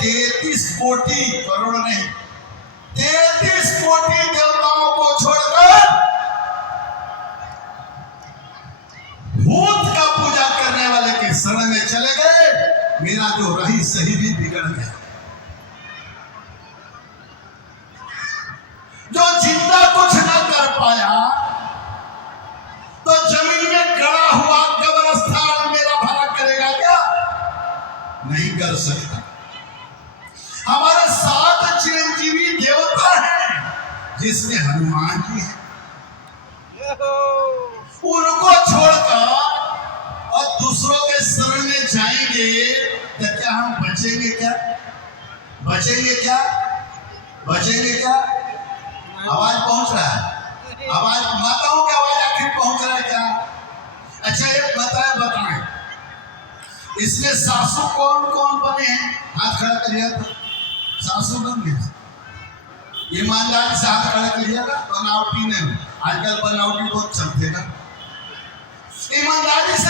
33 कोटि, करोड़ नहीं, 33 कोटि देवताओं को छोड़कर भूत का पूजा करने वाले के शरण में चले गए। मेरा जो रही सही भी बिगड़ गया। जो जिंदा कुछ न कर पाया तो जमीन में गड़ा हुआ कब्रिस्तान मेरा भला करेगा क्या? नहीं कर सकता। हमारे साथ चिरंजीवी देवता है जिसमें हनुमान जी है, उनको छोड़कर और दूसरों के शरण में जाएंगे तो क्या हम बचेंगे? क्या बचेंगे? क्या बचेंगे? क्या आवाज पहुंच रहा है? आवाज माताओं की आवाज आखिर पहुंच रहा है क्या? अच्छा एक बताएं इसमें सासू कौन कौन बने हैं? हाथ खड़ा करिए तो सासू बन गए। ईमानदारी से हाथ खड़ा करिएगा, बनावटी नहीं। आजकल बनावटी बहुत चलते ना। ईमानदारी से